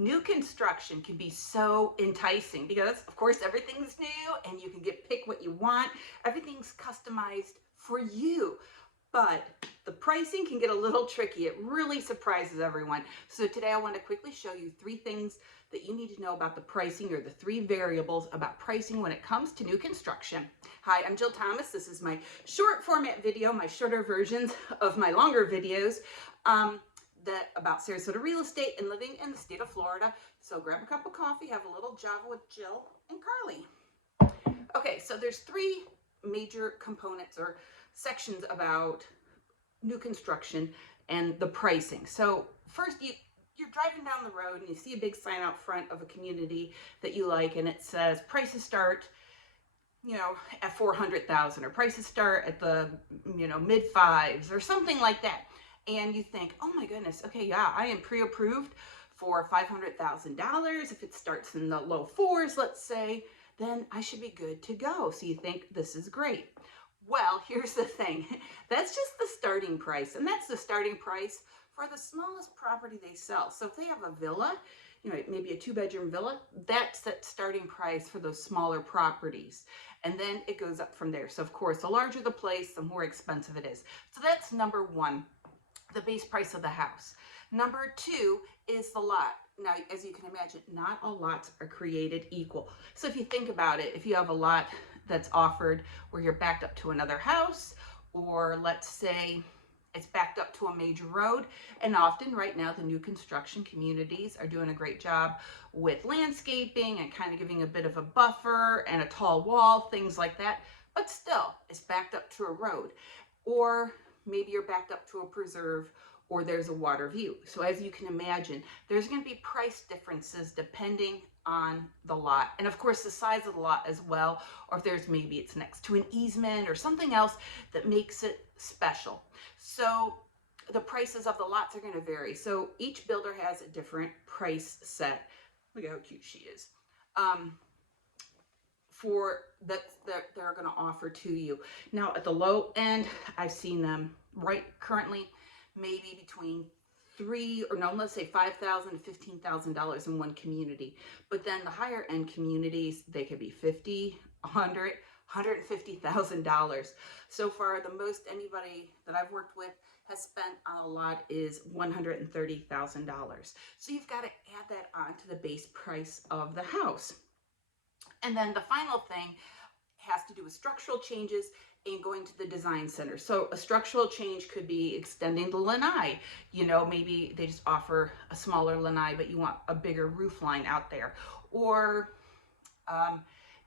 New construction can be so enticing because, of course, everything's new and you can pick what you want. Everything's customized for you. But the pricing can get a little tricky. It really surprises everyone. So today I want to quickly show you 3 things that you need to know about the pricing, or the 3 variables about pricing when it comes to new construction. Hi, I'm Jill Thomas. This is my short format video, my shorter versions of my longer videos about Sarasota real estate and living in the state of Florida. So grab a cup of coffee, have a little Java with Jill and Carly. Okay, so there's 3 major components or sections about new construction and the pricing. So first, you're driving down the road and you see a big sign out front of a community that you like, and it says prices start, at $400,000, or prices start at the, mid fives or something like that. And you think, oh my goodness, okay, yeah, I am pre-approved for $500,000. If it starts in the low 4s, let's say, then I should be good to go. So you think this is great. Well, here's the thing. That's just the starting price, and that's the starting price for the smallest property they sell. So if they have a villa, maybe a 2-bedroom villa, that's that starting price for those smaller properties. And then it goes up from there. So of course, the larger the place, the more expensive it is. So that's number 1, the base price of the house. Number 2 is the lot. Now, as you can imagine, not all lots are created equal. So if you think about it, if you have a lot that's offered where you're backed up to another house, or let's say it's backed up to a major road, and often right now the new construction communities are doing a great job with landscaping and kind of giving a bit of a buffer and a tall wall, things like that, but still it's backed up to a road, or maybe you're backed up to a preserve, or there's a water view. So as you can imagine, there's going to be price differences depending on the lot, and of course the size of the lot as well, or if maybe it's next to an easement or something else that makes it special. So the prices of the lots are going to vary. So each builder has a different price set. Look at how cute she is. For that they're going to offer to you. Now at the low end, I've seen them currently maybe between let's say $5,000 to $15,000 in one community. But then the higher end communities, they could be $50,000, $100,000, $150,000. So far, the most anybody that I've worked with has spent on a lot is $130,000. So you've got to add that on to the base price of the house. And then the final thing has to do with structural changes and going to the design center. So a structural change could be extending the lanai. Maybe they just offer a smaller lanai, but you want a bigger roof line out there. Or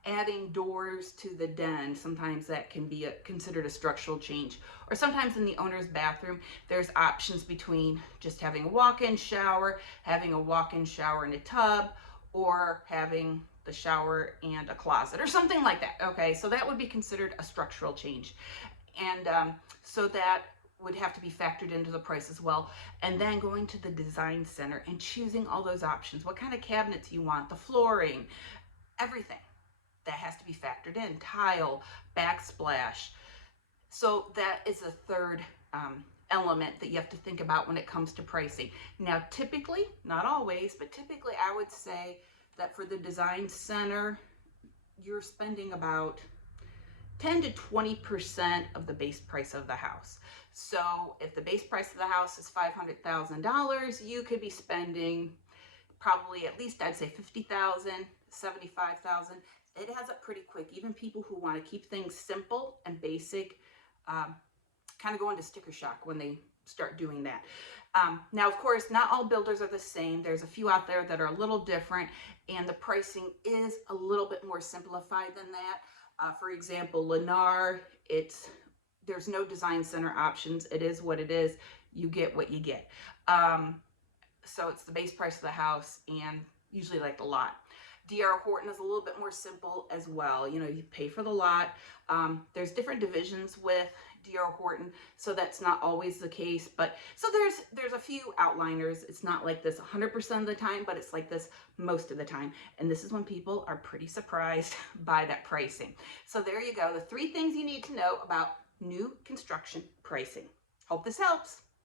adding doors to the den. Sometimes that can be considered a structural change. Or sometimes in the owner's bathroom, there's options between just having a walk-in shower, having a walk-in shower and a tub, or having the shower and a closet or something like that. Okay, so that would be considered a structural change. And so that would have to be factored into the price as well. And then going to the design center and choosing all those options. What kind of cabinets you want, the flooring, everything. That has to be factored in. Tile, backsplash. So that is a third element that you have to think about when it comes to pricing. Now typically, not always, but typically I would say that for the design center, you're spending about 10 to 20% of the base price of the house. So if the base price of the house is $500,000, you could be spending probably at least, I'd say $50,000, $75,000. It adds up pretty quick. Even people who want to keep things simple and basic kind of go into sticker shock when they start doing that. Now, of course, not all builders are the same. There's a few out there that are a little different, and the pricing is a little bit more simplified than that. For example, Lennar, there's no design center options. It is what it is. You get what you get. So it's the base price of the house and usually like the lot. D.R. Horton is a little bit more simple as well. You pay for the lot. There's different divisions with D.R. Horton, so that's not always the case. But so there's a few outliners. It's not like this 100% of the time, but it's like this most of the time. And this is when people are pretty surprised by that pricing. So there you go. The 3 things you need to know about new construction pricing. Hope this helps.